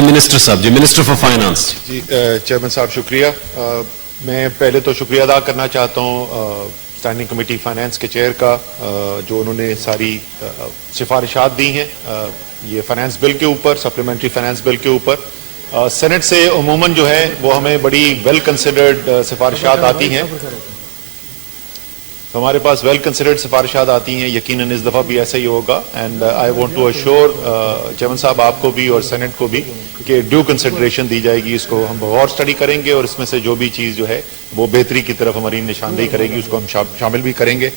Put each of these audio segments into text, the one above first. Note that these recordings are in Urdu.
منسٹر صاحب جی، منسٹر فار فائنانس جی چیئرمین صاحب شکریہ. میں پہلے تو شکریہ ادا کرنا چاہتا ہوں اسٹینڈنگ کمیٹی فائنانس کے چیئر کا، جو انہوں نے ساری سفارشات دی ہیں یہ فائنانس بل کے اوپر، سپلیمنٹری فائنانس بل کے اوپر. سینٹ سے عموماً جو ہے وہ ہمیں بڑی ویل کنسیڈرڈ سفارشات آتی ہیں، تو ہمارے پاس ویل کنسیڈرڈ سفارشات آتی ہیں. یقیناً اس دفعہ بھی ایسا ہی ہوگا. And I want to assure chairman صاحب آپ کو بھی اور سینٹ کو بھی کہ ڈیو کنسیڈریشن دی جائے گی. اس کو ہم غور اسٹڈی کریں گے اور اس میں سے جو بھی چیز جو ہے وہ بہتری کی طرف ہماری نشاندہی کرے گی اس کو ہم شامل بھی کریں گے.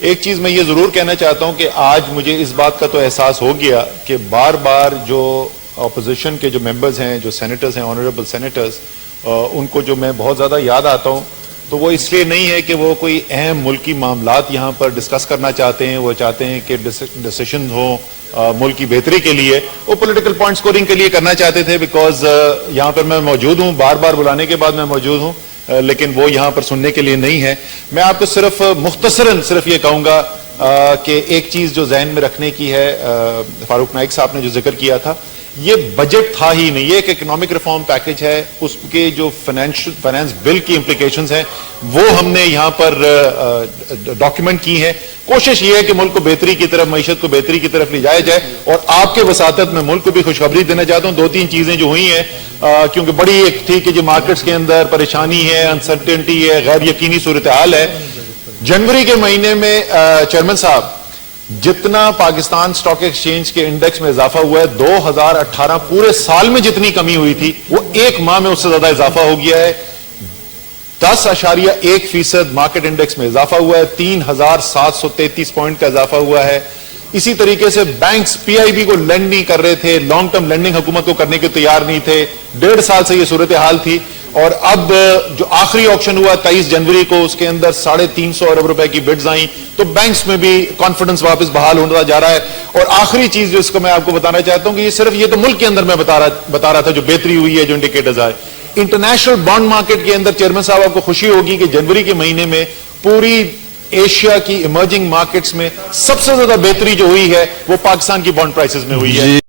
ایک چیز میں یہ ضرور کہنا چاہتا ہوں کہ آج مجھے اس بات کا تو احساس ہو گیا کہ بار بار جو اپوزیشن کے جو ممبرز ہیں، جو سینیٹرز ہیں، آنریبل سینیٹرز، ان کو جو میں بہت زیادہ یاد آتا ہوں تو وہ اس لیے نہیں ہے کہ وہ کوئی اہم ملکی معاملات یہاں پر ڈسکس کرنا چاہتے ہیں. وہ چاہتے ہیں کہ ڈیسیشن ہوں ملک کی بہتری کے لیے. وہ پولیٹیکل پوائنٹ سکورنگ کے لیے کرنا چاہتے تھے، بیکاز یہاں پر میں موجود ہوں، بار بار بلانے کے بعد میں موجود ہوں، لیکن وہ یہاں پر سننے کے لیے نہیں ہے. میں آپ کو صرف مختصراً صرف یہ کہوں گا کہ ایک چیز جو ذہن میں رکھنے کی ہے، فاروق نائک صاحب نے جو ذکر کیا تھا، یہ بجٹ تھا ہی نہیں، یہ ایک اکنامک ریفارم پیکج ہے. اس کے جو فائنانس بل کی امپلیکیشنز ہیں وہ ہم نے یہاں پر ڈاکیومنٹ کی ہیں. کوشش یہ ہے کہ ملک کو بہتری کی طرف، معیشت کو بہتری کی طرف لے جایا جائے. اور آپ کے وساطت میں ملک کو بھی خوشخبری دینا چاہتا ہوں. دو تین چیزیں جو ہوئی ہیں، کیونکہ بڑی ایک تھی کہ جو مارکیٹس کے اندر پریشانی ہے، انسرٹنٹی ہے، غیر یقینی صورتحال ہے. جنوری کے مہینے میں چیئرمین صاحب جتنا پاکستان سٹاک ایکسچینج کے انڈیکس میں اضافہ ہوا ہے، 2018 پورے سال میں جتنی کمی ہوئی تھی وہ ایک ماہ میں اس سے زیادہ اضافہ ہو گیا ہے. 10.1% مارکیٹ انڈیکس میں اضافہ ہوا ہے. 3733 پوائنٹ کا اضافہ ہوا ہے. اسی طریقے سے بینکس پی آئی بی کو لینڈ نہیں کر رہے تھے، لانگ ٹرم لینڈنگ حکومت کو کرنے کے تیار نہیں تھے. 1.5 سال سے یہ صورتحال تھی. اور اب جو آخری آکشن ہوا 23 جنوری کو، اس کے اندر 350 ارب روپے کی بڈز آئیں، تو بینکس میں بھی کانفیڈنس واپس بحال ہوتا جا رہا ہے. اور آخری چیز جو اس کو میں آپ کو بتانا چاہتا ہوں کہ یہ صرف یہ تو ملک کے اندر میں بتا رہا تھا جو بہتری ہوئی ہے، جو انڈیکیٹرز آئے. انٹرنیشنل بانڈ مارکیٹ کے اندر چیئرمین صاحب آپ کو خوشی ہوگی کہ جنوری کے مہینے میں پوری ایشیا کی ایمرجنگ مارکیٹس میں سب سے زیادہ بہتری جو ہوئی ہے وہ پاکستان کی بانڈ پرائسز میں ہوئی ہے.